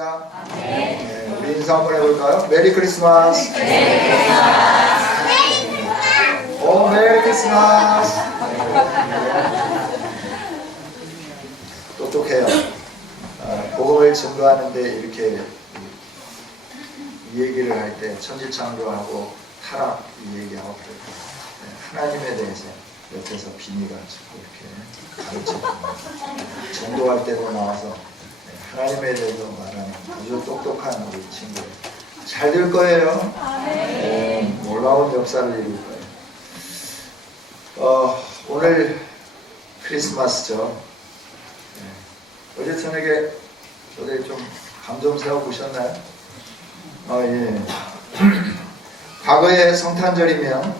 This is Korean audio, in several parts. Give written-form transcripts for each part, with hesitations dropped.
할렐루야. 네, 우리 인사 한번 해볼까요? 메리 크리스마스. 오, 메리 크리스마스. 똑똑해요. 복음을 증거하는데 이렇게 이 얘기를 할 때 천지창조하고 타락 이 얘기하고 하나님에 대해서 옆에서 비니가 이렇게 가르쳐줍니다. 전도할 때도 나와서 하나님에 대해서 말하는 아주 똑똑한 우리 친구. 잘 될 거예요. 놀라운 역사를 이룰 거예요. 오늘 크리스마스죠. 어제 저녁에 어디 좀 감정 세워 보셨나요? 예. 과거에 성탄절이면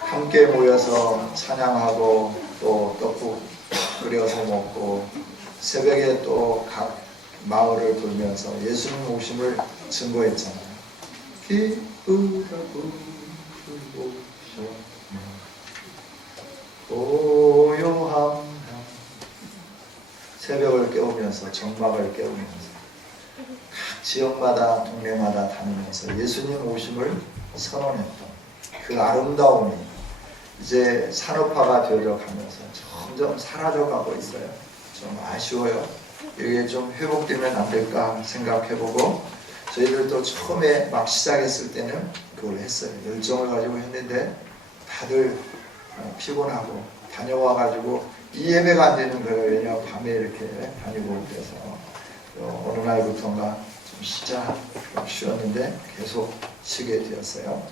함께 모여서 찬양하고 또 떡국 끓여서 먹고 새벽에 또 각 마을을 돌면서 예수님 오심을 증거했잖아요. 기쁘다고 오셨네 고요함 새벽을 깨우면서 정막을 깨우면서 각 지역마다 동네마다 다니면서 예수님 오심을 선언했던 그 아름다움이 이제 산업화가 되어져 가면서 점점 사라져가고 있어요. 좀 아쉬워요. 이게 좀 회복되면 안 될까 생각해보고 저희들도 처음에 막 시작했을 때는 그걸 했어요. 열정을 가지고 했는데 다들 피곤하고 다녀와가지고 이 예배가 안 되는 거예요. 왜냐하면 밤에 이렇게 다니고 그래서 어느 날부터인가 좀 쉬자 좀 쉬었는데 계속 쉬게 되었어요.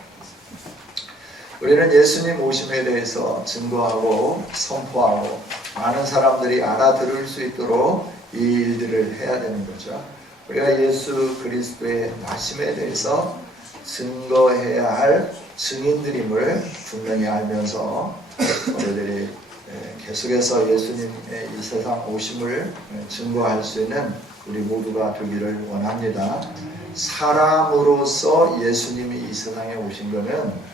우리는 예수님 오심에 대해서 증거하고 선포하고 많은 사람들이 알아들을 수 있도록 이 일들을 해야 되는 거죠. 우리가 예수 그리스도의 나심에 대해서 증거해야 할 증인들임을 분명히 알면서 우리들이 계속해서 예수님의 이 세상 오심을 증거할 수 있는 우리 모두가 되기를 원합니다. 사람으로서 예수님이 이 세상에 오신 것은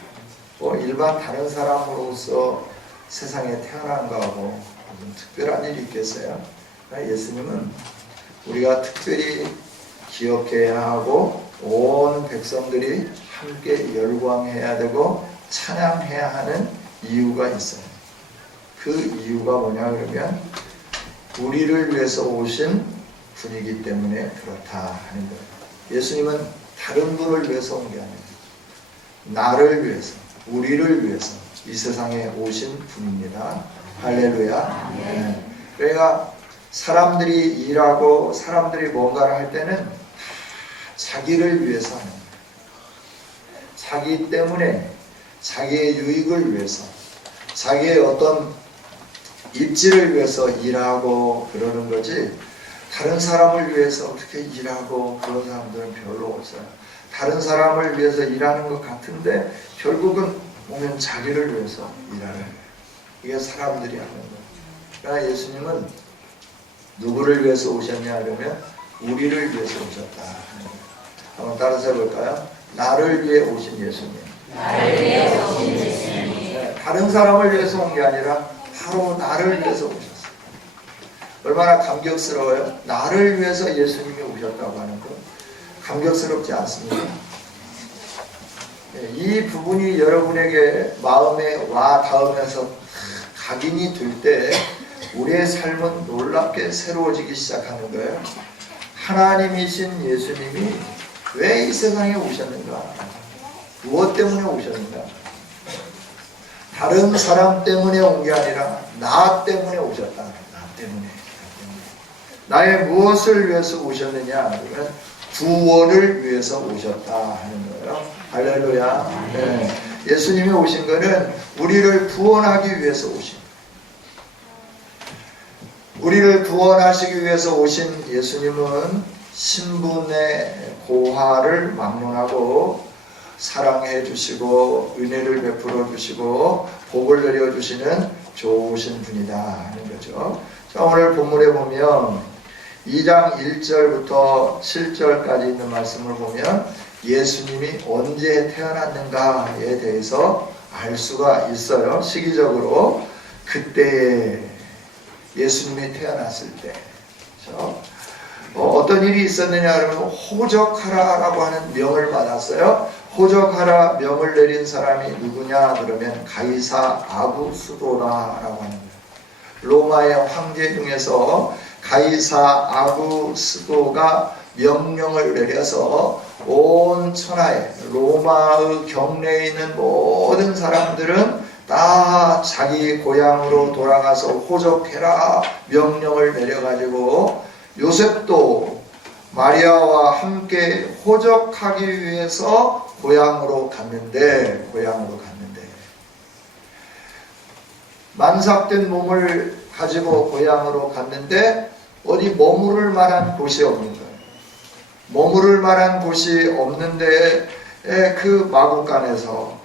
뭐 일반 다른 사람으로서 세상에 태어난 거하고 특별한 일이 있겠어요? 예수님은 우리가 특별히 기억해야 하고 온 백성들이 함께 열광해야 되고 찬양해야 하는 이유가 있어요. 그 이유가 뭐냐 그러면 우리를 위해서 오신 분이기 때문에 그렇다 하는 거예요. 예수님은 다른 분을 위해서 온 게 아니에요. 나를 위해서, 우리를 위해서 이 세상에 오신 분입니다. 할렐루야. 네. 그러니까 사람들이 일하고 사람들이 뭔가를 할 때는 자기를 위해서 하는 거예요. 자기 때문에 자기의 유익을 위해서 자기의 어떤 입지를 위해서 일하고 그러는 거지 다른 사람을 위해서 어떻게 일하고 그런 사람들은 별로 없어요. 다른 사람을 위해서 일하는 것 같은데 결국은 보면 자기를 위해서 일하는 이게 사람들이 하는 거예요. 그러나 예수님은 누구를 위해서 오셨냐 하려면 우리를 위해서 오셨다 하는 거예요. 한번 따라서 해볼까요? 나를 위해 오신 예수님. 나를 위해 오신 예수님. 네, 다른 사람을 위해서 온 게 아니라 바로 나를 위해서 오셨어요. 얼마나 감격스러워요? 나를 위해서 예수님이 오셨다고 하는 거 감격스럽지 않습니까? 네, 이 부분이 여러분에게 마음에 와 닿으면서 각인이 될 때 우리의 삶은 놀랍게 새로워지기 시작하는 거예요. 하나님이신 예수님이 왜 이 세상에 오셨는가? 무엇 때문에 오셨는가? 다른 사람 때문에 온 게 아니라 나 때문에 오셨다. 나 때문에. 나의 무엇을 위해서 오셨느냐? 그러면 구원을 위해서 오셨다 하는 거예요. 할렐루야. 네. 예수님이 오신 것은 우리를 구원하기 위해서 오신 우리를 구원하시기 위해서 오신 예수님은 신분의 고하를 막론하고 사랑해 주시고 은혜를 베풀어 주시고 복을 내려 주시는 좋으신 분이다 하는 거죠. 자, 오늘 본문에 보면 2장 1절부터 7절까지 있는 말씀을 보면 예수님이 언제 태어났는가에 대해서 알 수가 있어요. 시기적으로 그때에 예수님이 태어났을 때 그렇죠? 어떤 어떤 일이 있었느냐 그러면 호적하라라고 하는 명을 받았어요. 호적하라 명을 내린 사람이 누구냐 그러면 가이사 아구스도라라고 하는 거예요. 로마의 황제 중에서 가이사 아구스도가 명령을 내려서 온 천하에 로마의 경내에 있는 모든 사람들은 다 자기 고향으로 돌아가서 호적해라 명령을 내려가지고 요셉도 마리아와 함께 호적하기 위해서 고향으로 갔는데 만삭된 몸을 가지고 고향으로 갔는데 어디 머무를 만한 곳이 없는 거예요. 머무를 만한 곳이 없는데 그 마구간에서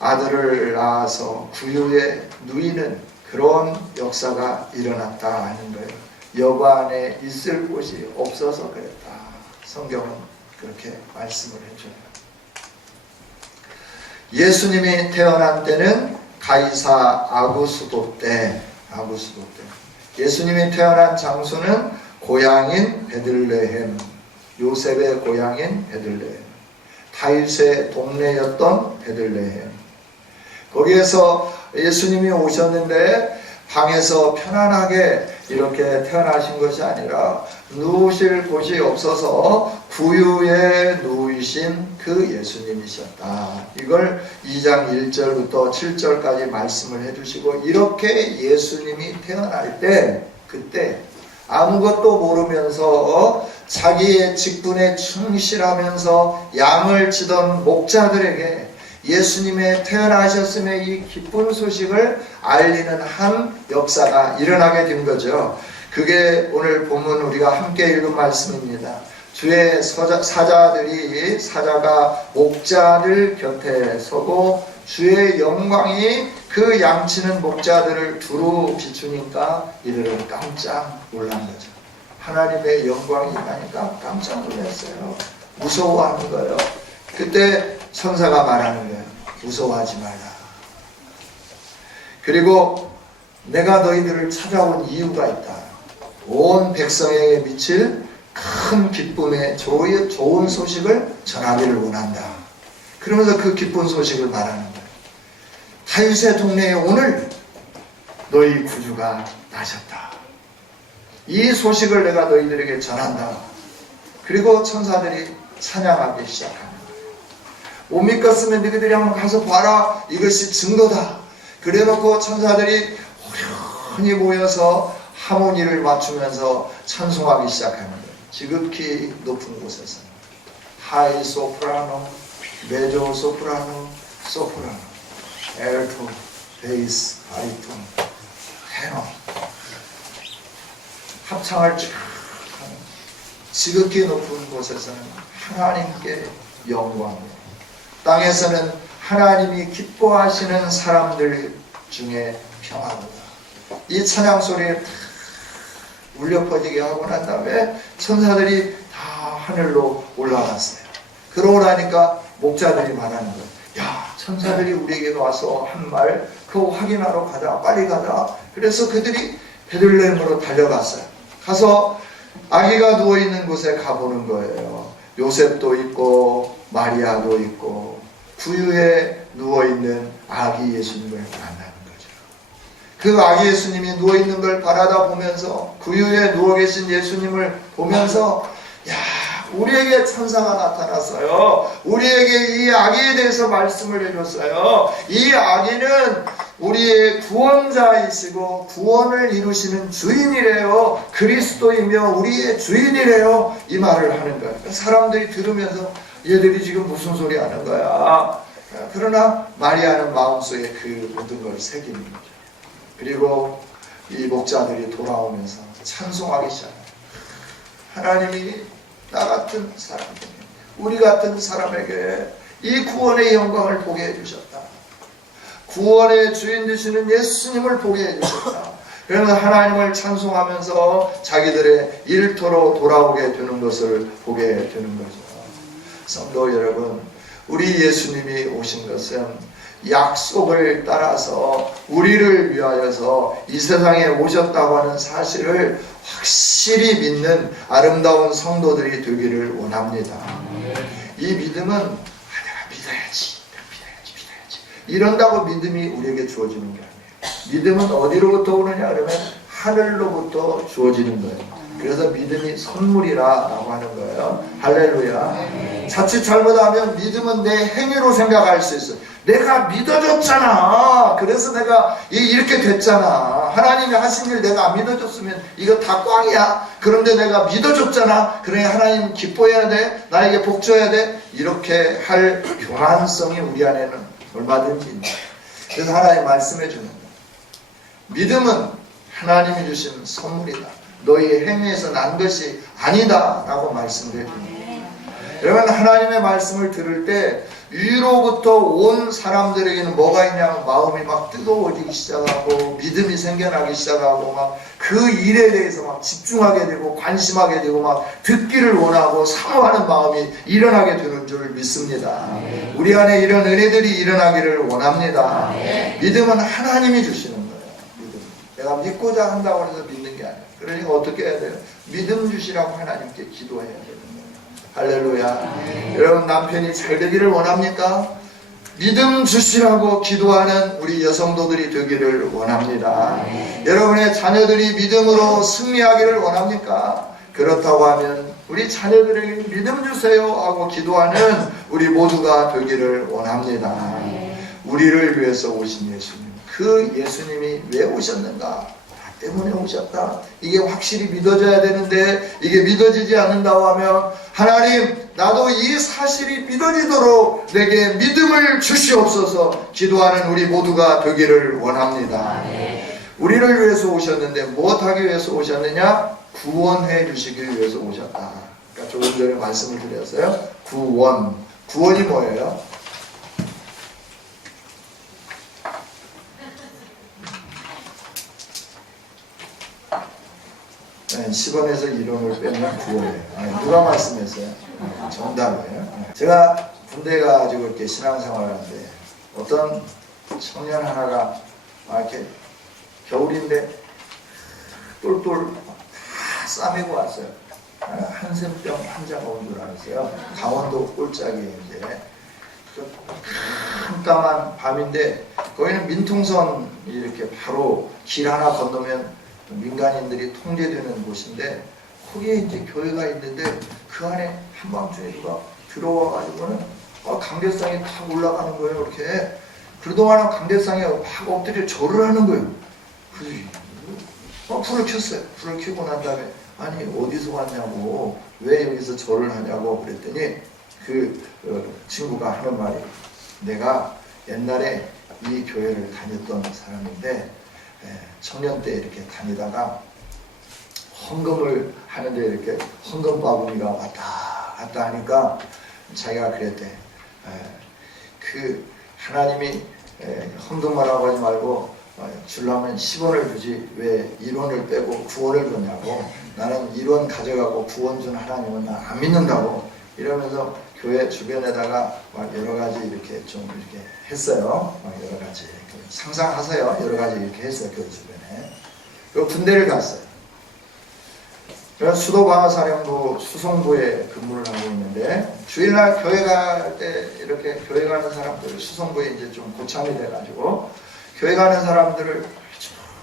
아들을 낳아서 구유에 누이는 그런 역사가 일어났다 하는 거예요. 여관에 있을 곳이 없어서 그랬다. 성경은 그렇게 말씀을 해줘요. 예수님이 태어난 때는 가이사 아구스도 때. 예수님이 태어난 장소는 고향인 베들레헴, 요셉의 고향인 베들레헴, 다윗의 동네였던 베들레헴. 거기에서 예수님이 오셨는데 방에서 편안하게 이렇게 태어나신 것이 아니라 누우실 곳이 없어서 구유에 누우신 그 예수님이셨다. 이걸 2장 1절부터 7절까지 말씀을 해주시고, 이렇게 예수님이 태어날 때 그때 아무것도 모르면서 자기의 직분에 충실하면서 양을 치던 목자들에게 예수님의 태어나셨음의 이 기쁜 소식을 알리는 한 역사가 일어나게 된 거죠. 그게 오늘 본문 우리가 함께 읽은 말씀입니다. 주의 사자가 목자들 곁에 서고 주의 영광이 그 양치는 목자들을 두루 비추니까 이들은 깜짝 놀란 거죠. 하나님의 영광이 임하니까 깜짝 놀랐어요. 무서워하는 거예요. 그때 천사가 말하는 거예요. 무서워하지 말라. 그리고 내가 너희들을 찾아온 이유가 있다. 온 백성에게 미칠 큰 기쁨의 좋은 소식을 전하기를 원한다. 그러면서 그 기쁜 소식을 말하는 거예요. 다윗의 동네에 오늘 너희 구주가 나셨다. 이 소식을 내가 너희들에게 전한다. 그리고 천사들이 찬양하기 시작합니다. 못 믿겠으면 너희들이 한번 가서 봐라. 이것이 증거다. 그래놓고 천사들이 호련히 모여서 하모니를 맞추면서 찬송하기 시작하는 거예요. 지극히 높은 곳에서 하이 소프라노, 메조 소프라노, 엘토, 베이스, 바리톤, 테너 합창을 쭉 하는 지극히 높은 곳에서는 하나님께 영광, 땅에서는 하나님이 기뻐하시는 사람들 중에 평화로다. 이 찬양 소리에 다 울려 퍼지게 하고 난 다음에 천사들이 다 하늘로 올라갔어요. 그러고 나니까 목자들이 말하는 거예요. 야, 천사들이 우리에게 와서 한 말 그거 확인하러 가자. 빨리 가자. 그래서 그들이 베들레헴으로 달려갔어요. 가서 아기가 누워있는 곳에 가보는 거예요. 요셉도 있고 마리아도 있고 구유에 누워있는 아기 예수님을 만나는 거죠. 그 아기 예수님이 누워있는 걸 바라다 보면서 구유에 누워 계신 예수님을 보면서 야, 우리에게 천사가 나타났어요. 우리에게 이 아기에 대해서 말씀을 해줬어요. 이 아기는 우리의 구원자이시고 구원을 이루시는 주인이래요. 그리스도이며 우리의 주인이래요. 이 말을 하는 거예요. 사람들이 들으면서 얘들이 지금 무슨 소리 하는 거야. 그러나 마리아는 마음속에 그 모든 걸 새기는 거죠. 그리고 이 목자들이 돌아오면서 찬송하기 시작해요. 하나님이 나 같은 사람에게, 우리 같은 사람에게 이 구원의 영광을 보게 해주셨다. 구원의 주인 되시는 예수님을 보게 해주셨다. 그러면 하나님을 찬송하면서 자기들의 일터로 돌아오게 되는 것을 보게 되는 거죠. 성도 여러분, 우리 예수님이 오신 것은 약속을 따라서 우리를 위하여서 이 세상에 오셨다고 하는 사실을 확실히 믿는 아름다운 성도들이 되기를 원합니다. 이 믿음은 내가 믿어야지 이런다고 믿음이 우리에게 주어지는 게 아니에요. 믿음은 어디로부터 오느냐 그러면 하늘로부터 주어지는 거예요. 그래서 믿음이 선물이라고 하는 거예요. 할렐루야. 자칫 잘못하면 믿음은 내 행위로 생각할 수 있어요. 내가 믿어줬잖아. 그래서 내가 이렇게 됐잖아. 하나님이 하신 일 내가 안 믿어줬으면 이거 다 꽝이야. 그런데 내가 믿어줬잖아. 그러니 하나님 기뻐해야 돼. 나에게 복 줘야 돼. 이렇게 할 교만성이 우리 안에는 얼마든지 있는 거예요. 그래서 하나님 말씀해 주는 거예요. 믿음은 하나님이 주신 선물이다. 너희의 행위에서 난 것이 아니다 라고 말씀을 해줍니다. 여러분, 하나님의 말씀을 들을 때 위로부터 온 사람들에게는 뭐가 있냐면 마음이 막 뜨거워지기 시작하고 믿음이 생겨나기 시작하고 막 그 일에 대해서 막 집중하게 되고 관심하게 되고 막 듣기를 원하고 사모하는 마음이 일어나게 되는 줄 믿습니다. 우리 안에 이런 은혜들이 일어나기를 원합니다. 믿음은 하나님이 주시는 거예요. 믿음. 내가 믿고자 한다고 해서 믿는 게 아니에요. 그러니까 어떻게 해야 돼요? 믿음 주시라고 하나님께 기도해야 되는 거예요. 할렐루야. 여러분, 남편이 잘 되기를 원합니까? 믿음 주시라고 기도하는 우리 여성도들이 되기를 원합니다. 여러분의 자녀들이 믿음으로 승리하기를 원합니까? 그렇다고 하면 우리 자녀들에게 믿음 주세요 하고 기도하는 우리 모두가 되기를 원합니다. 우리를 위해서 오신 예수님, 그 예수님이 왜 오셨는가? 때문에 오셨다. 이게 확실히 믿어져야 되는데 이게 믿어지지 않는다고 하면 하나님, 나도 이 사실이 믿어지도록 내게 믿음을 주시옵소서 기도하는 우리 모두가 되기를 원합니다. 우리를 위해서 오셨는데 무엇하기 위해서 오셨느냐? 구원해 주시기 위해서 오셨다. 그러니까 조금 전에 말씀을 드렸어요. 구원이 뭐예요? 네, 10원에서 1원을 빼면 9원이에요. 누가 말씀했어요? 정답이에요. 제가 군대 가지고 이렇게 신앙생활을 하는데 어떤 청년 하나가 이렇게 겨울인데 똘똘 다 싸매고 왔어요. 한센병 환자가 온 줄 알았어요. 강원도 꼴짝이에요. 이제 깜깜한 밤인데 거기는 민통선 이렇게 바로 길 하나 건너면 민간인들이 통제되는 곳인데 거기에 이제 교회가 있는데 그 안에 한밤중에 누가 들어와가지고는 강대상에 탁 올라가는 거예요. 이렇게 그동안은 강대상에 막 엎드려 절을 하는 거예요. 그래서 불을 켰어요. 불을 켜고 난 다음에 아니 어디서 왔냐고, 왜 여기서 절을 하냐고 그랬더니 그 친구가 하는 말이, 내가 옛날에 이 교회를 다녔던 사람인데 청년 때 이렇게 다니다가 헌금을 하는데 이렇게 헌금 바구니가 왔다 갔다 하니까 자기가 그랬대. 그 하나님이 헌금만 하고 하지 말고 주려면 10원을 주지 왜 1원을 빼고 9원을 줬냐고. 나는 1원 가져가고 9원 준 하나님은 나 안 믿는다고 이러면서 교회 주변에다가 막 여러 가지 이렇게 좀 이렇게 했어요. 막 여러 가지 상상하세요. 여러 가지 이렇게 했어요. 교회 주변에. 그리고 군대를 갔어요. 그래서 수도방어사령부 수송부에 근무를 하고 있는데 주일날 교회 갈 때 이렇게 교회 가는 사람들 수송부에 이제 좀 고참이 돼가지고 교회 가는 사람들을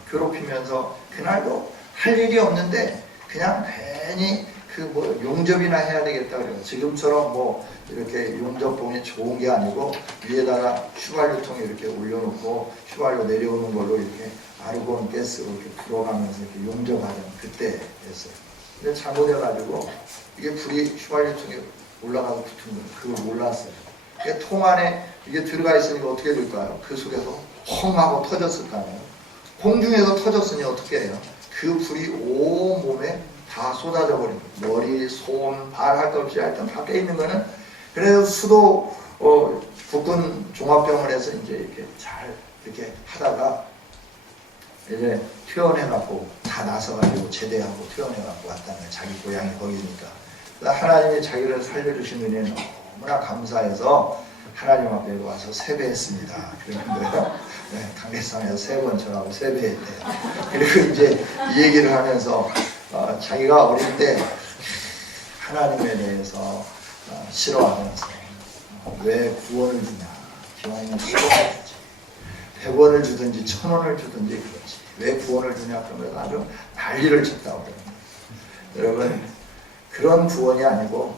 괴롭히면서 그날도 할 일이 없는데 그냥 괜히 그 뭐 용접이나 해야 되겠다 그래요. 지금처럼 뭐 이렇게 용접봉이 좋은 게 아니고 위에다가 휘발유통에 이렇게 올려놓고 휘발유 내려오는 걸로 이렇게 아르곤 가스로 이렇게 불어가면서 이렇게 용접하던 그때였어요. 근데 잘못해가지고 이게 불이 휘발유통에 올라가서 붙은 거예요. 그걸 몰랐어요. 이게 통 안에 이게 들어가 있으니까 어떻게 될까요? 그 속에서 헝 하고 터졌을 거 아니에요. 공중에서 터졌으니 어떻게 해요? 그 불이 온 몸에 다 쏟아져 버린 거예요. 머리, 손, 발 할 것 없이 하여튼 다 깨있는 거는. 그래서 수도 국군 종합병원에서 이제 이렇게 잘 이렇게 하다가 이제 퇴원해갖고 다 나서가지고 제대하고 퇴원해갖고 왔다는 거예요. 자기 고향이 거기니까. 하나님이 자기를 살려주신 은혜는 너무나 감사해서 하나님 앞에 와서 세배했습니다. 그러는 거예요. 네, 강대상에서 3번 전하고 세배했대요. 그리고 이제 이 얘기를 하면서 자기가 어릴 때 하나님에 대해서 싫어하면서 왜 구원을 주냐, 기왕이면 10원을 주지, 100원을 주든지 1000원을 주든지 그렇지, 왜 구원을 주냐 그러면 아주 난리를 쳤다고 그래요. 여러분, 그런 구원이 아니고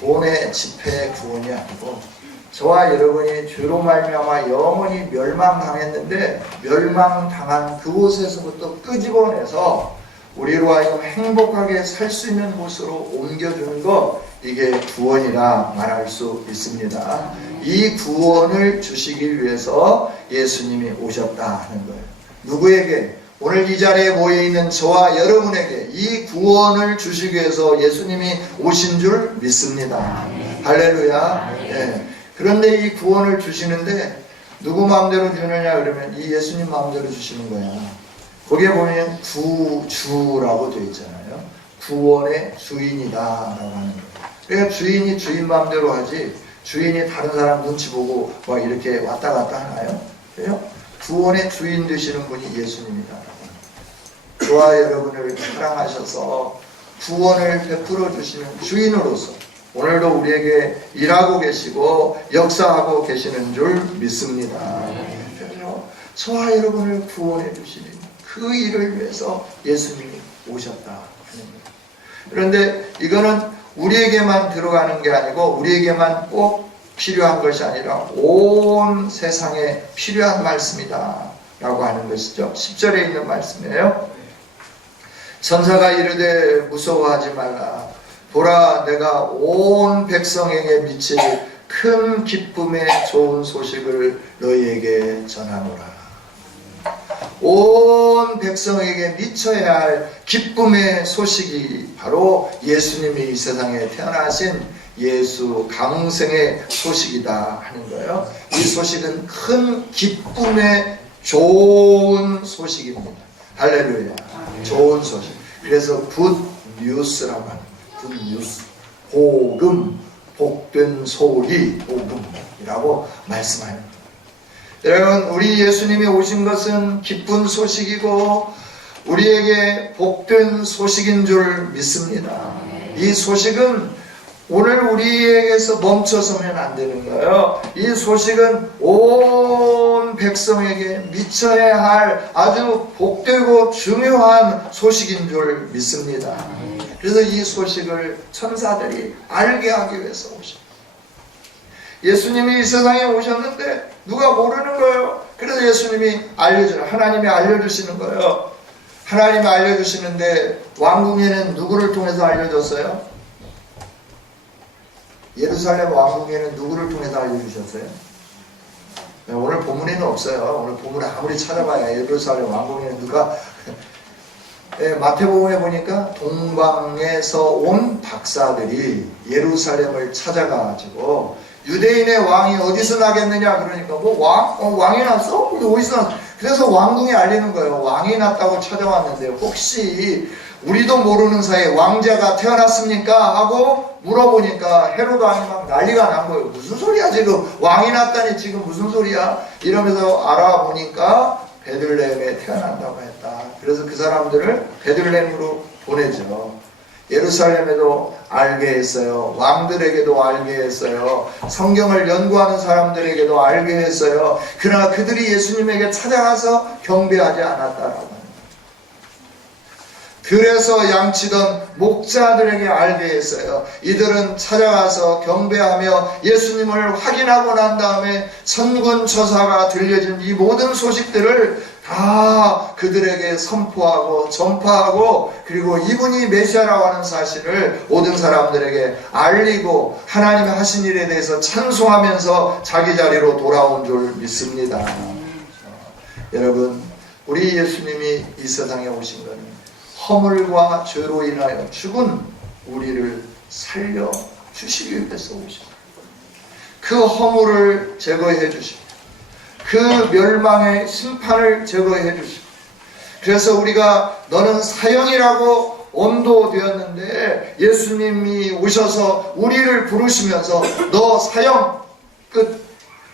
돈의 지폐의 구원이 아니고 저와 여러분이 죄로 말미암아 영원히 멸망당했는데 멸망당한 그곳에서부터 끄집어내서 우리로 하여금 행복하게 살 수 있는 곳으로 옮겨주는 것, 이게 구원이라 말할 수 있습니다. 이 구원을 주시기 위해서 예수님이 오셨다 하는 거예요. 누구에게? 오늘 이 자리에 모여있는 저와 여러분에게 이 구원을 주시기 위해서 예수님이 오신 줄 믿습니다. 할렐루야. 예. 그런데 이 구원을 주시는데 누구 마음대로 주느냐 그러면 이 예수님 마음대로 주시는 거야. 거기에 보면 구주라고 되어 있잖아요. 구원의 주인이다 라고 하는 거예요. 그러니까 주인이 주인 마음대로 하지 주인이 다른 사람 눈치 보고 막 이렇게 왔다 갔다 하나요? 그래요? 구원의 주인 되시는 분이 예수님이다. 저와 여러분을 사랑하셔서 구원을 베풀어 주시는 주인으로서 오늘도 우리에게 일하고 계시고 역사하고 계시는 줄 믿습니다. 그래서 저와 여러분을 구원해 주시는 그 일을 위해서 예수님이 오셨다 하는 거예요. 그런데 이거는 우리에게만 들어가는 게 아니고 우리에게만 꼭 필요한 것이 아니라 온 세상에 필요한 말씀이다 라고 하는 것이죠. 10절에 있는 말씀이에요. 천사가 이르되 무서워하지 말라. 보라, 내가 온 백성에게 미칠 큰 기쁨의 좋은 소식을 너희에게 전하노라. 온 백성에게 미쳐야 할 기쁨의 소식이 바로 예수님이 이 세상에 태어나신 예수 강생의 소식이다 하는 거예요. 이 소식은 큰 기쁨의 좋은 소식입니다. 할렐루야. 좋은 소식. 그래서 굿 뉴스라고 하는 거예요. 굿 뉴스. 복음, 복된 소리, 복음이라고 말씀하는 거예요. 여러분, 우리 예수님이 오신 것은 기쁜 소식이고 우리에게 복된 소식인 줄 믿습니다. 이 소식은 오늘 우리에게서 멈춰서면 안 되는 거예요. 이 소식은 온 백성에게 미쳐야 할 아주 복되고 중요한 소식인 줄 믿습니다. 그래서 이 소식을 천사들이 알게 하기 위해서 오십니다. 예수님이 이 세상에 오셨는데 누가 모르는 거예요. 그래서 예수님이 하나님이 알려주시는 거예요. 하나님이 알려주시는데 왕궁에는 누구를 통해서 알려줬어요? 예루살렘 왕궁에는 누구를 통해서 알려주셨어요? 오늘 본문에는 없어요. 오늘 본문에 아무리 찾아봐야 예루살렘 왕궁에는 누가 마태복음에 보니까 동방에서 온 박사들이 예루살렘을 찾아가지고 유대인의 왕이 어디서 나겠느냐 그러니까 왕이 났어? 어디서 났어? 그래서 왕궁에 알리는 거예요. 왕이 났다고 찾아왔는데 혹시 우리도 모르는 사이에 왕자가 태어났습니까? 하고 물어보니까 헤로드 왕이 막 난리가 난 거예요. 무슨 소리야 지금 왕이 났다니 지금 무슨 소리야? 이러면서 알아보니까 베들레헴에 태어난다고 했다. 그래서 그 사람들을 베들레헴으로 보내죠. 예루살렘에도 알게 했어요. 왕들에게도 알게 했어요. 성경을 연구하는 사람들에게도 알게 했어요. 그러나 그들이 예수님에게 찾아가서 경배하지 않았다라고 합니다. 그래서 양치던 목자들에게 알게 했어요. 이들은 찾아가서 경배하며 예수님을 확인하고 난 다음에 천군천사가 들려진 이 모든 소식들을 다 그들에게 선포하고 전파하고 그리고 이분이 메시아라고 하는 사실을 모든 사람들에게 알리고 하나님의 하신 일에 대해서 찬송하면서 자기 자리로 돌아온 줄 믿습니다. 여러분, 우리 예수님이 이 세상에 오신 것은 허물과 죄로 인하여 죽은 우리를 살려 주시기 위해서 오신 거예요. 그 허물을 제거해 주시고 그 멸망의 심판을 제거해 주시고 그래서 우리가 너는 사형이라고 언도되었는데 예수님이 오셔서 우리를 부르시면서 너 사형 끝.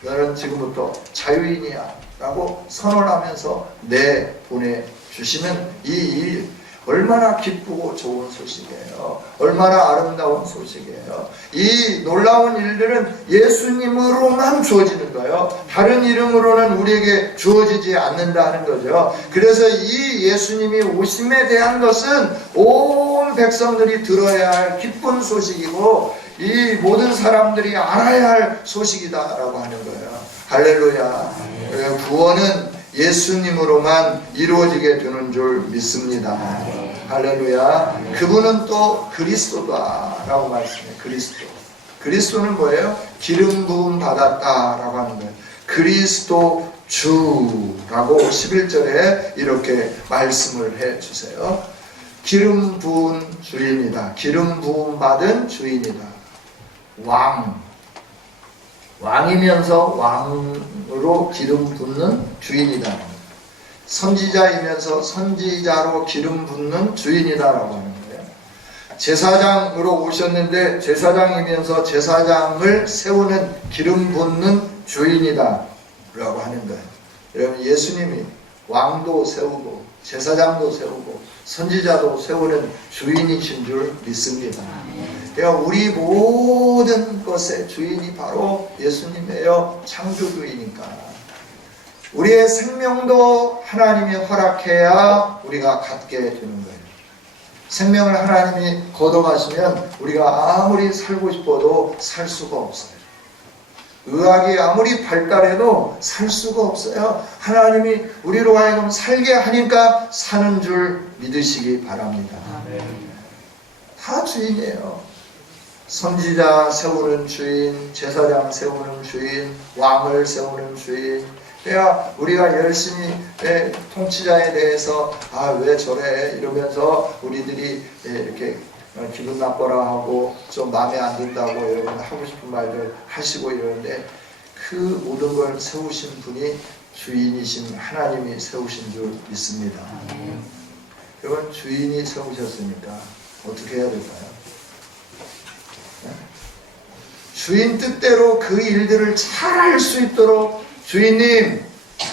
너는 지금부터 자유인이야 라고 선언하면서 내보내주시는 이 일, 얼마나 기쁘고 좋은 소식이에요. 얼마나 아름다운 소식이에요. 이 놀라운 일들은 예수님으로만 주어지는 거예요. 다른 이름으로는 우리에게 주어지지 않는다는 거죠. 그래서 이 예수님이 오심에 대한 것은 온 백성들이 들어야 할 기쁜 소식이고, 이 모든 사람들이 알아야 할 소식이다라고 하는 거예요. 할렐루야. 구원은 예수님으로만 이루어지게 되는 줄 믿습니다. 할렐루야. 그분은 또 그리스도다라고 말씀해요. 그리스도는 뭐예요? 기름 부음 받았다라고 하는 거예요. 그리스도 주라고 11절에 이렇게 말씀을 해 주세요. 기름 부은 주인이다. 기름 부음 받은 주인이다. 왕이면서 왕으로 기름 붓는 주인이다. 선지자이면서 선지자로 기름 붓는 주인이다라고 하는 거예요. 제사장으로 오셨는데 제사장이면서 제사장을 세우는 기름 붓는 주인이다 라고 하는 거예요. 여러분, 예수님이 왕도 세우고 제사장도 세우고 선지자도 세우는 주인이신 줄 믿습니다. 그러니까 우리 모든 것의 주인이 바로 예수님이에요. 창조주이니까. 우리의 생명도 하나님이 허락해야 우리가 갖게 되는 거예요. 생명을 하나님이 걷어가시면 우리가 아무리 살고 싶어도 살 수가 없어요. 의학이 아무리 발달해도 살 수가 없어요. 하나님이 우리로 하여금 살게 하니까 사는 줄 믿으시기 바랍니다. 다 주인이에요. 선지자 세우는 주인, 제사장 세우는 주인, 왕을 세우는 주인. 그래야 우리가 열심히 통치자에 대해서 왜 저래 이러면서 우리들이 이렇게 기분 나빠라 하고 좀 마음에 안 든다고 여러분 하고 싶은 말들 하시고 이러는데, 그 모든 걸 세우신 분이 주인이신 하나님이 세우신 줄 믿습니다. 여러분, 주인이 세우셨으니까 어떻게 해야 될까요? 주인 뜻대로 그 일들을 잘 할 수 있도록 주인님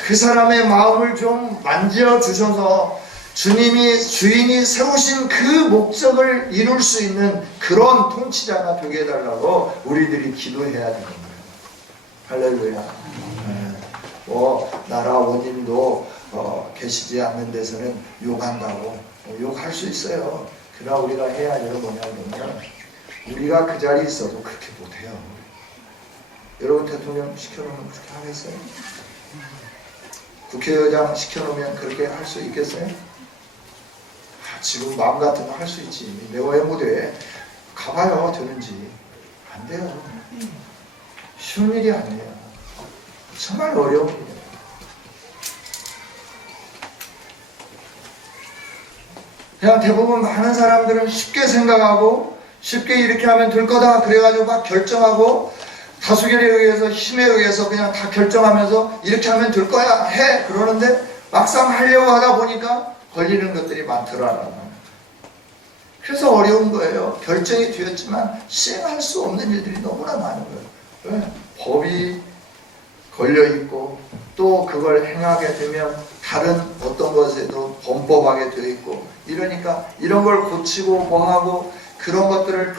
그 사람의 마음을 좀 만져주셔서 주인이 세우신 그 목적을 이룰 수 있는 그런 통치자가 되게 해달라고 우리들이 기도해야 되는 거예요. 할렐루야. 나라 원님도 계시지 않는 데서는 욕한다고 욕할 수 있어요. 그러나 우리가 해야 할 일은 뭐냐면, 우리가 그 자리에 있어도 그렇게 못해요. 여러분, 대통령 시켜놓으면 그렇게 하겠어요? 국회의장 시켜놓으면 그렇게 할 수 있겠어요? 지금 마음 같으면 할 수 있지. 내가 무대에 가봐요. 되는지. 안 돼요. 쉬운 일이 아니에요. 정말 어려운 일이에요. 그냥 대부분 많은 사람들은 쉽게 생각하고 쉽게 이렇게 하면 될 거다 그래가지고 막 결정하고 다수결에 의해서 힘에 의해서 그냥 다 결정하면서 이렇게 하면 될 거야 해 그러는데, 막상 하려고 하다 보니까 걸리는 것들이 많더라. 그래서 어려운 거예요. 결정이 되었지만 시행할 수 없는 일들이 너무나 많은 거예요. 왜? 법이 걸려있고 또 그걸 행하게 되면 다른 어떤 것에도 범법하게 되어 있고, 이러니까 이런 걸 고치고 뭐하고 그런 것들을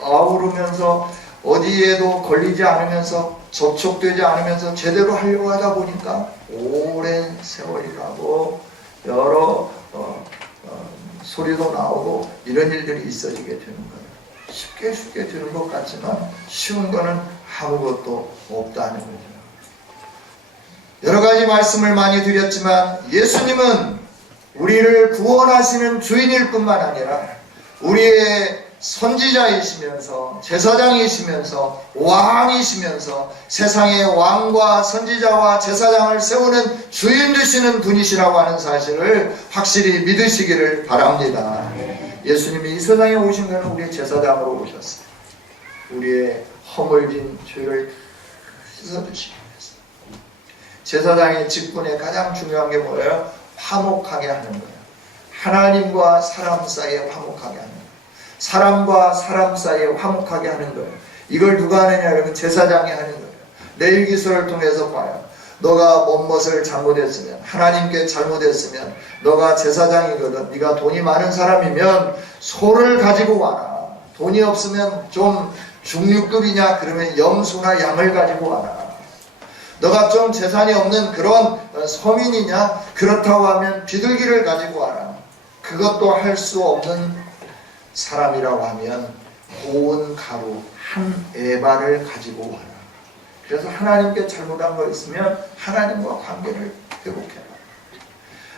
아우르면서 어디에도 걸리지 않으면서 접촉되지 않으면서 제대로 하려고 하다 보니까 오랜 세월이 가고 여러 소리도 나오고 이런 일들이 있어지게 되는 거예요. 쉽게 되는 것 같지만 쉬운 거는 아무것도 없다는 거죠. 여러 가지 말씀을 많이 드렸지만 예수님은 우리를 구원하시는 주인일 뿐만 아니라 우리의 선지자이시면서 제사장이시면서 왕이시면서 세상의 왕과 선지자와 제사장을 세우는 주인 되시는 분이시라고 하는 사실을 확실히 믿으시기를 바랍니다. 예수님이 이 세상에 오신 것은 우리의 제사장으로 오셨어요. 우리의 허물진 죄를 씻어주시기 위해서. 제사장의 직분의 가장 중요한 게 뭐예요? 화목하게 하는 거예요. 하나님과 사람 사이에 화목하게 하는 거예요. 사람과 사람 사이에 화목하게 하는 거예요. 이걸 누가 하느냐? 여러분, 제사장이 하는 거예요. 레위기서를 통해서 봐요. 너가 뭔것을 잘못했으면, 하나님께 잘못했으면, 너가 제사장이거든, 네가 돈이 많은 사람이면 소를 가지고 와라. 돈이 없으면 좀 중류급이냐 그러면 염소나 양을 가지고 와라. 너가 좀 재산이 없는 그런 서민이냐 그렇다고 하면 비둘기를 가지고 와라. 그것도 할 수 없는 사람이라고 하면 고운 가루 한 에바를 가지고 와라. 그래서 하나님께 잘못한 거 있으면 하나님과 관계를 회복해라.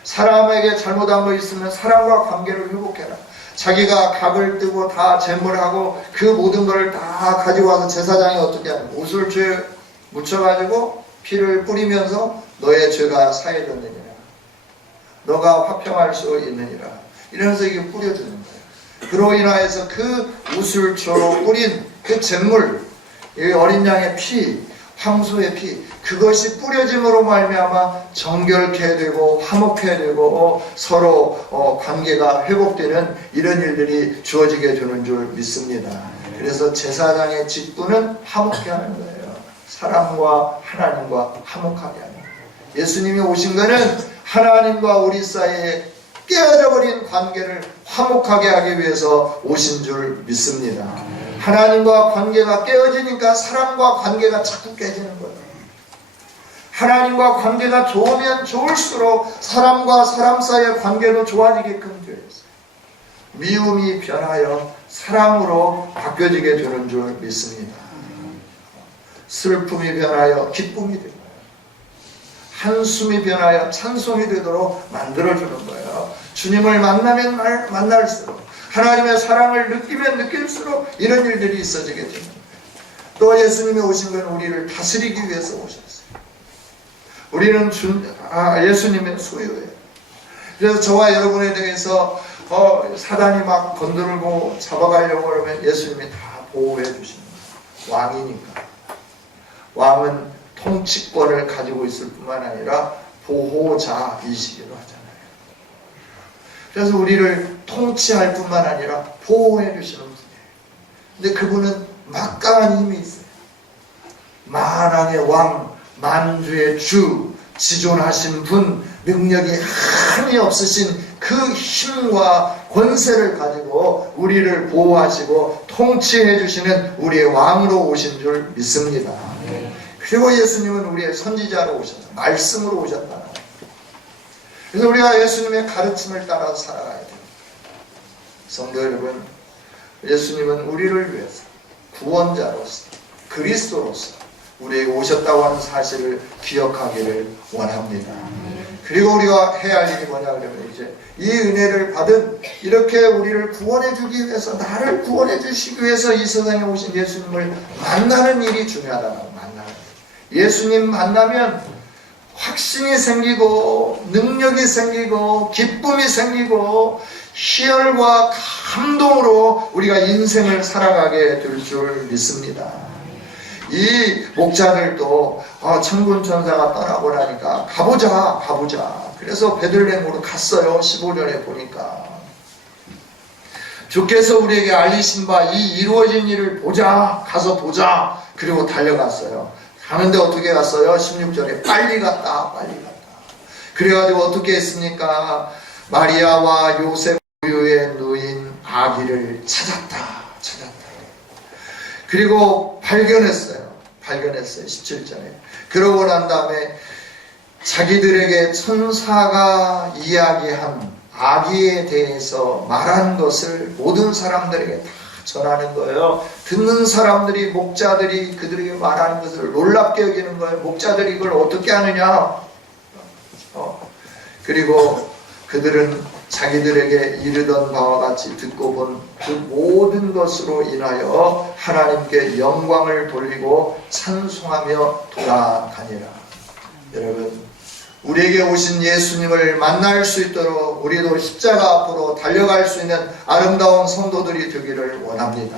사람에게 잘못한 거 있으면 사람과 관계를 회복해라. 자기가 각을 뜨고 다 제물하고 그 모든 걸 다 가지고 와서 제사장이 어떻게 하냐, 옷을 죄 묻혀가지고 피를 뿌리면서 너의 죄가 사해졌느니라, 너가 화평할 수 있느니라, 이러면서 이게 뿌려주는 거예요. 그로 인하여서 그 우슬초로 뿌린 그 잿물, 어린 양의 피, 황소의 피, 그것이 뿌려짐으로 말미암아 정결케 되고 화목케 되고 서로 관계가 회복되는 이런 일들이 주어지게 되는 줄 믿습니다. 그래서 제사장의 직분은 화목케 하는 거예요. 사람과 하나님과 화목하게 하는 거예요. 예수님이 오신 것은 하나님과 우리 사이에 깨어져 버린 관계를 화목하게 하기 위해서 오신 줄 믿습니다. 하나님과 관계가 깨어지니까 사람과 관계가 자꾸 깨지는 거예요. 하나님과 관계가 좋으면 좋을수록 사람과 사람 사이의 관계도 좋아지게끔 되어 있어요. 미움이 변하여 사랑으로 바뀌어지게 되는 줄 믿습니다. 슬픔이 변하여 기쁨이 되고, 한숨이 변하여 찬송이 되도록 만들어주는 거예요. 주님을 만나면 만날수록, 하나님의 사랑을 느끼면 느낄수록 이런 일들이 있어지게 되는 거예요. 또 예수님이 오신 건 우리를 다스리기 위해서 오셨어요. 우리는 예수님의 소유예요. 그래서 저와 여러분에 대해서 사단이 막 건드리고 잡아가려고 그러면 예수님이 다 보호해 주십니다. 왕이니까. 왕은 통치권을 가지고 있을 뿐만 아니라 보호자이시기도 하잖아요. 그래서 우리를 통치할 뿐만 아니라 보호해 주시는 분이에요. 근데 그분은 막강한 힘이 있어요. 만왕의 왕, 만주의 주, 지존하신 분, 능력이 한이 없으신 그 힘과 권세를 가지고 우리를 보호하시고 통치해 주시는 우리의 왕으로 오신 줄 믿습니다. 그리고 예수님은 우리의 선지자로 오셨다. 말씀으로 오셨다. 그래서 우리가 예수님의 가르침을 따라서 살아가야 돼요. 성도 여러분, 예수님은 우리를 위해서 구원자로서, 그리스도로서 우리에게 오셨다고 하는 사실을 기억하기를 원합니다. 그리고 우리가 해야 할 일이 뭐냐 그러면 이제 이 은혜를 받은, 이렇게 우리를 구원해 주기 위해서, 나를 구원해 주시기 위해서 이 세상에 오신 예수님을 만나는 일이 중요하다고. 만나는 예수님 만나면 확신이 생기고 능력이 생기고 기쁨이 생기고 희열과 감동으로 우리가 인생을 살아가게 될 줄 믿습니다. 이 목자들도 천군 천사가 떠나고 나니까 가보자. 그래서 베들레헴으로 갔어요. 15절에 보니까 주께서 우리에게 알리신 바 이 이루어진 일을 가서 보자. 그리고 달려갔어요. 가는데 어떻게 갔어요? 16절에 빨리 갔다. 그래가지고 어떻게 했습니까? 마리아와 요셉 부유에 누인 아기를 찾았다. 그리고 발견했어요. 17절에. 그러고 난 다음에 자기들에게 천사가 이야기한 아기에 대해서 말한 것을 모든 사람들에게 다 전하는 거예요. 듣는 사람들이, 목자들이 그들에게 말하는 것을 놀랍게 여기는 거예요. 목자들이 이걸 어떻게 하느냐? 그리고 그들은 자기들에게 이르던 바와 같이 듣고 본 그 모든 것으로 인하여 하나님께 영광을 돌리고 찬송하며 돌아가니라. 여러분, 우리에게 오신 예수님을 만날 수 있도록 우리도 십자가 앞으로 달려갈 수 있는 아름다운 성도들이 되기를 원합니다.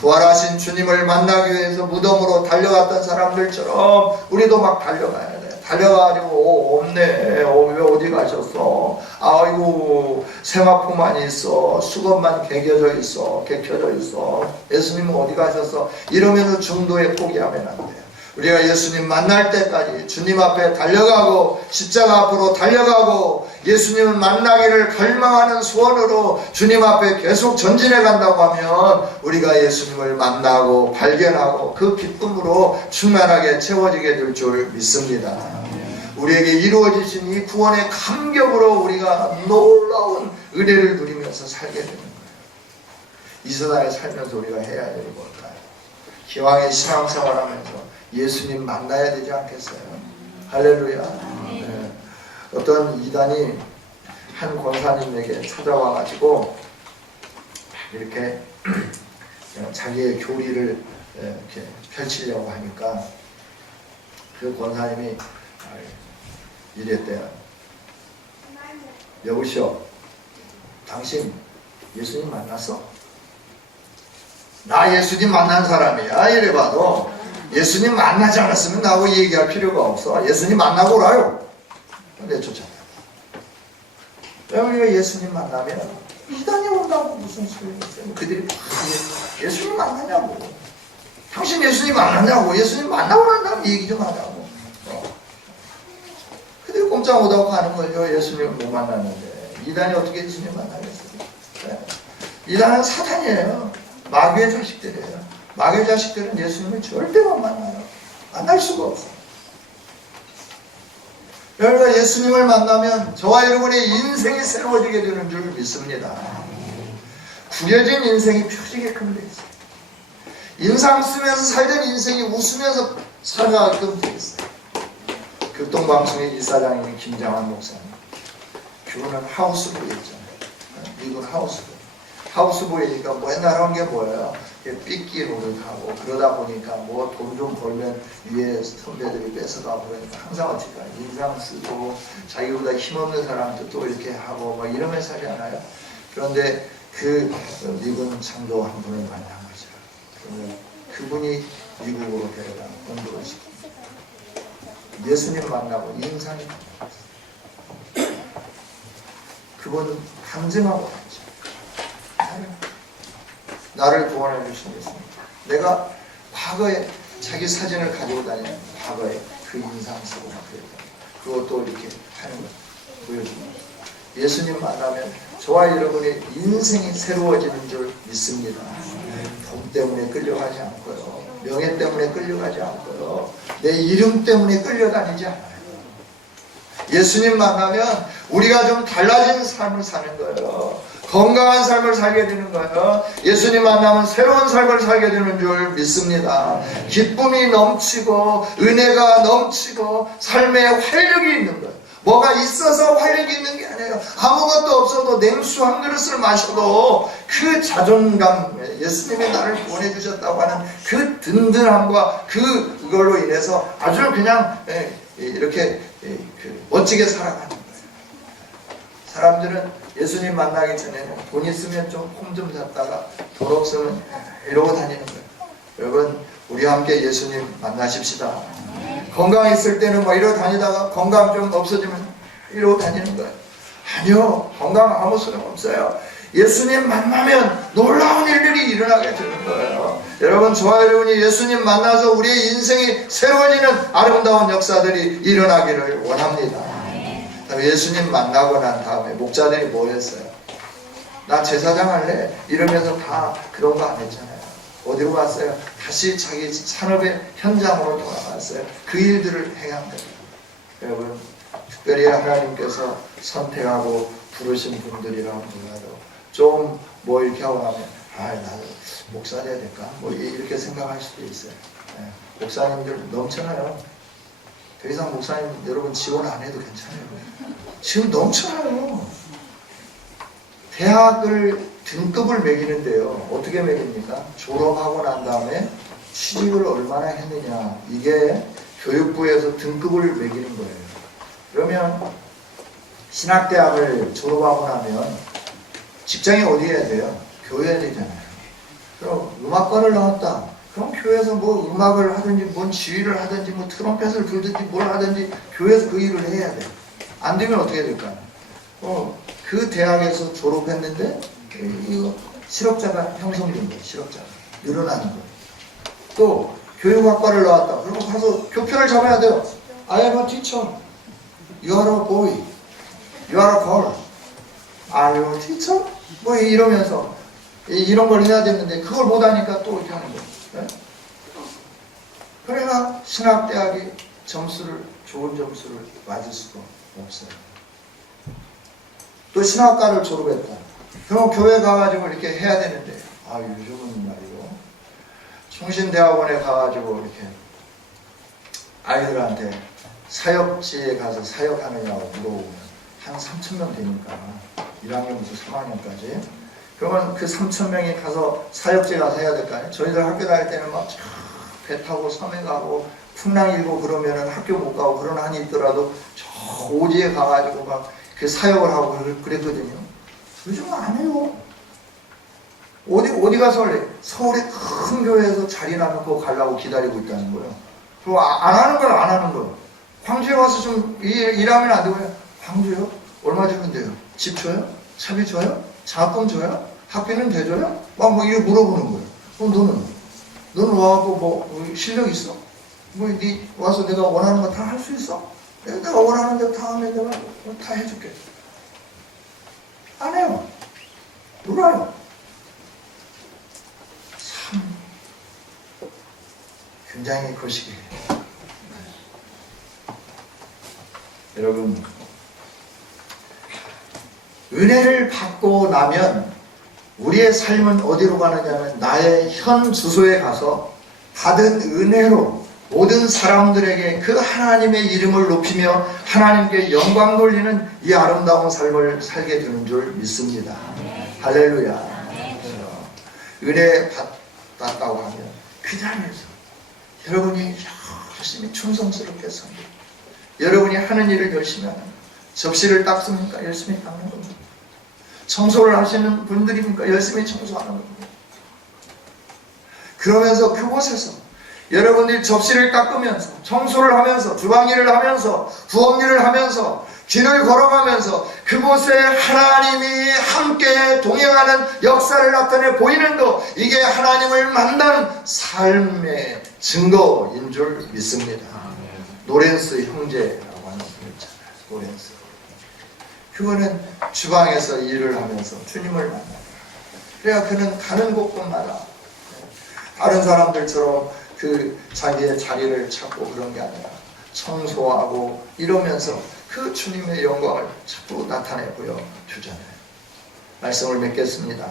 부활하신 주님을 만나기 위해서 무덤으로 달려갔던 사람들처럼 우리도 막 달려가야 돼. 달려가지고 없네. 왜 어디 가셨어? 아이고 세마포만 있어. 수건만 개겨져 있어. 예수님은 어디 가셨어? 이러면서 중도에 포기하면 안 돼요. 우리가 예수님 만날 때까지 주님 앞에 달려가고 십자가 앞으로 달려가고 예수님을 만나기를 갈망하는 소원으로 주님 앞에 계속 전진해 간다고 하면 우리가 예수님을 만나고 발견하고 그 기쁨으로 충만하게 채워지게 될 줄 믿습니다. 우리에게 이루어지신 이 구원의 감격으로 우리가 놀라운 은혜를 누리면서 살게 되는 거예요. 이 세상에 살면서 우리가 해야 될 뭘까요? 기왕의 신앙생활하면서 예수님 만나야 되지 않겠어요? 할렐루야. 네. 어떤 이단이 한 권사님에게 찾아와가지고 이렇게 자기의 교리를 이렇게 펼치려고 하니까 그 권사님이 이랬대요. 여보시오, 당신 예수님 만났어? 나 예수님 만난 사람이야. 이래봐도 예수님 만나지 않았으면 나하고 얘기할 필요가 없어. 예수님 만나고 오라요. 내쫓았다. 우리가 예수님 만나면 이단이 온다고 무슨 소리겠어요? 그들이 예수님 만나냐고. 당신 예수님 만났냐고. 예수님 만나고 난 다음 얘기 좀 하자고. 그들이 꼼짝 못하고 가는 거죠. 예수님을 못 만났는데. 이단이 어떻게 예수님 만나겠어요? 네. 이단은 사탄이에요. 마귀의 자식들이에요. 마귀의 자식들은 예수님을 절대 못 만나요. 만날 수가 없어요. 여러분가 예수님을 만나면 저와 여러분의 인생이 새로워지게 되는 줄 믿습니다. 구려진 인생이 펴지게끔 되어 있어요. 인상 쓰면서 살던 인생이 웃으면서 살아가게끔 되어 있어요. 극동방송의 이사장인 김장환 목사님. 그분은 하우스부에 있잖아요. 미국 하우스부. 하우스부이니까 맨날 한 게 뭐예요? 삐끼 노릇하고 그러다 보니까 뭐 돈 좀 벌면 위에 선배들이 뺏어가고 그러니까 항상 어찌가 인상 쓰고 자기보다 힘없는 사람도 또 이렇게 하고 뭐 이러면서 살잖아요. 그런데 그 미군 장교 한 분을 만난 거죠. 그러면 그분이 미국으로 데려가 공부를 시키고 예수님 만나고 인상이 그분 간증하고 하죠. 나를 구원해 주신 예수님. 내가 과거에 자기 사진을 가지고 다니는 과거에 그 인상 쓰고 막 그랬다. 그것도 이렇게 하는 거 보여줍니다. 예수님 만나면 저와 여러분의 인생이 새로워지는 줄 믿습니다. 돈 때문에 끌려가지 않고요. 명예 때문에 끌려가지 않고요. 내 이름 때문에 끌려다니지 않아요. 예수님 만나면 우리가 좀 달라진 삶을 사는 거예요. 건강한 삶을 살게 되는 거예요. 예수님 만나면 새로운 삶을 살게 되는 줄 믿습니다. 기쁨이 넘치고 은혜가 넘치고 삶에 활력이 있는 거예요. 뭐가 있어서 활력이 있는 게 아니에요. 아무것도 없어도 냉수 한 그릇을 마셔도 그 자존감, 예수님이 나를 구원해 주셨다고 하는 그 든든함과 그걸로 인해서 아주 그냥 이렇게 멋지게 살아가는 거예요. 사람들은 예수님 만나기 전에는 돈 있으면 좀 폼 좀 잡다가 돈 없으면 이러고 다니는 거예요. 여러분 우리 함께 예수님 만나십시다. 건강 있을 때는 뭐 이러고 다니다가 건강 좀 없어지면 이러고 다니는 거예요. 아니요, 건강 아무 소용 없어요. 예수님 만나면 놀라운 일들이 일어나게 되는 거예요. 여러분 저와 여러분이 예수님 만나서 우리의 인생이 새로워지는 아름다운 역사들이 일어나기를 원합니다. 예수님 만나고 난 다음에 목자들이 뭐 했어요? 나 제사장 할래? 이러면서 다 그런 거 안 했잖아요. 어디로 갔어요? 다시 자기 산업의 현장으로 돌아갔어요. 그 일들을 행한 겁니다. 여러분 특별히 하나님께서 선택하고 부르신 분들이라고 몰라도 좀 뭐 이렇게 하고 나면 나도 목사 돼야 될까? 뭐 이렇게 생각할 수도 있어요. 목사님들 넘쳐나요. 더 이상 목사님 여러분 지원 안 해도 괜찮아요. 지금 넘쳐나요. 대학을 등급을 매기는데요. 어떻게 매깁니까? 졸업하고 난 다음에 취직을 얼마나 했느냐. 이게 교육부에서 등급을 매기는 거예요. 그러면 신학대학을 졸업하고 나면 직장이 어디 해야 돼요? 교회에 되잖아요. 그럼 음악과를 나왔다. 그럼 교회에서 뭐 음악을 하든지 뭔 지휘를 하든지 뭐 트럼펫을 불든지 뭘 하든지 교회에서 그 일을 해야 돼. 안 되면 어떻게 될까요? 그 대학에서 졸업했는데 이거 실업자가 형성된 거예요. 실업자가 늘어나는 거예요. 또 교육학과를 나왔다. 그리고 가서 교편을 잡아야 돼요. I am a teacher. You are a boy. You are a girl. Are you a teacher? 뭐 이러면서 이런 걸 해야 되는데 그걸 못하니까 또 이렇게 하는 거예요. 네? 그러나 신학대학이 좋은 점수를 맞을 수가 없어요. 또 신학과를 졸업했다. 그럼 교회 가가지고 이렇게 해야 되는데 요즘은 말이요. 충신대학원에 가가지고 이렇게 아이들한테 사역지에 가서 사역하느냐고 물어보면 한 3,000명 되니까 1학년부터 3학년까지 그러면 그 3,000명이 가서 사역지에 가서 해야 될까요? 저희들 학교 다닐 때는 막 배 타고 섬에 가고 풍랑 일고 그러면은 학교 못 가고 그런 한이 있더라도 저 오지에 가가지고 막 그 사역을 하고 그랬거든요. 요즘은 안 해요. 어디 가서 할래? 서울의 큰 교회에서 자리나 놓고 가려고 기다리고 있다는 거예요. 그리고 안 하는 건 안 하는 거예요. 광주에 와서 좀 일하면 안 되고요. 광주요? 얼마 주면 돼요? 집 줘요? 차비 줘요? 장학금 줘요? 학비는 대줘요? 막 뭐 이렇게 물어보는 거예요. 그럼 너는 와갖고 뭐 실력 있어? 네 와서 내가 원하는 거 다 할 수 있어? 내가 원하는 데 다 하면 내가 다 해줄게. 안 해요. 놀아요. 참 굉장히 거시기해요. 여러분, 은혜를 받고 나면 우리의 삶은 어디로 가느냐면 나의 현 주소에 가서 받은 은혜로 모든 사람들에게 그 하나님의 이름을 높이며 하나님께 영광 돌리는 이 아름다운 삶을 살게 되는 줄 믿습니다. 할렐루야. 은혜 받았다고 하면 그 자리에서 여러분이 열심히 충성스럽게 섬기고 여러분이 하는 일을 열심히 하는 거예요. 접시를 닦습니까? 열심히 닦는 겁니다. 청소를 하시는 분들입니까? 열심히 청소하는 겁니다. 그러면서 그곳에서 여러분들이 접시를 닦으면서 청소를 하면서 주방일을 하면서 부엌일을 하면서 길을 걸어가면서 그곳에 하나님이 함께 동행하는 역사를 나타내 보이는 것, 이게 하나님을 만나는 삶의 증거인 줄 믿습니다. 노렌스 형제라고 하는 분 있잖아요. 노렌스. 그거는 주방에서 일을 하면서 주님을 만나요. 그래야 그는 가는 곳곳마다 다른 사람들처럼 그 자기의 자리를 찾고 그런 게 아니라 청소하고 이러면서 그 주님의 영광을 자꾸 나타내 보여주잖아요. 말씀을 맺겠습니다.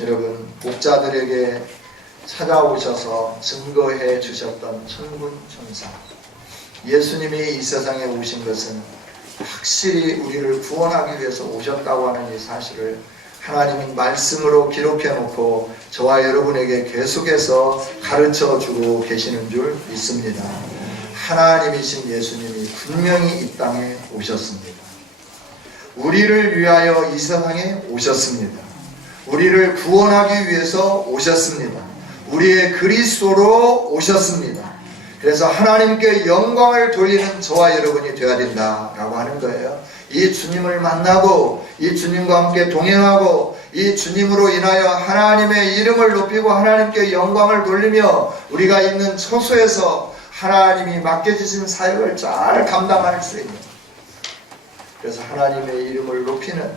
여러분, 목자들에게 찾아오셔서 증거해 주셨던 천군 천사, 예수님이 이 세상에 오신 것은 확실히 우리를 구원하기 위해서 오셨다고 하는 이 사실을 하나님은 말씀으로 기록해 놓고 저와 여러분에게 계속해서 가르쳐 주고 계시는 줄 믿습니다. 하나님이신 예수님이 분명히 이 땅에 오셨습니다. 우리를 위하여 이 세상에 오셨습니다. 우리를 구원하기 위해서 오셨습니다. 우리의 그리스도로 오셨습니다. 그래서 하나님께 영광을 돌리는 저와 여러분이 되어야 된다라고 하는 거예요. 이 주님을 만나고 이 주님과 함께 동행하고 이 주님으로 인하여 하나님의 이름을 높이고 하나님께 영광을 돌리며 우리가 있는 처소에서 하나님이 맡겨주신 사역을 잘 감당할 수 있는, 그래서 하나님의 이름을 높이는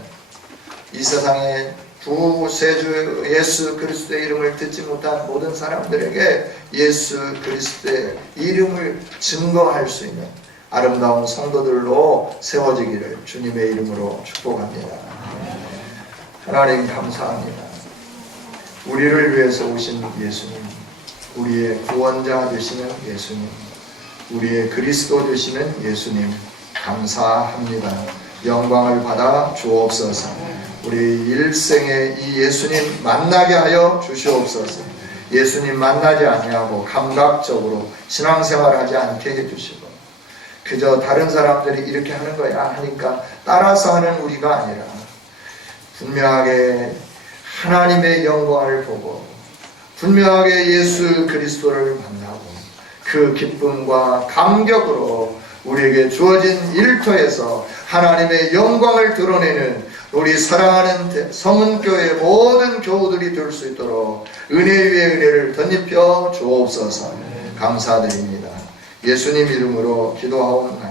이 세상에 구세주 예수 그리스도의 이름을 듣지 못한 모든 사람들에게 예수 그리스도의 이름을 증거할 수 있는 아름다운 성도들로 세워지기를 주님의 이름으로 축복합니다. 하나님 감사합니다. 우리를 위해서 오신 예수님, 우리의 구원자 되시는 예수님, 우리의 그리스도 되시는 예수님 감사합니다. 영광을 받아 주옵소서. 우리 일생에 이 예수님 만나게 하여 주시옵소서. 예수님 만나지 아니하고 감각적으로 신앙생활하지 않게 해주시고 그저 다른 사람들이 이렇게 하는 거야 하니까 따라서 하는 우리가 아니라 분명하게 하나님의 영광을 보고 분명하게 예수 그리스도를 만나고 그 기쁨과 감격으로 우리에게 주어진 일터에서 하나님의 영광을 드러내는 우리 사랑하는 성은교회 모든 교우들이 될 수 있도록 은혜 위에 은혜를 덧입혀 주옵소서. 감사드립니다. 예수님 이름으로 기도하옵나이다.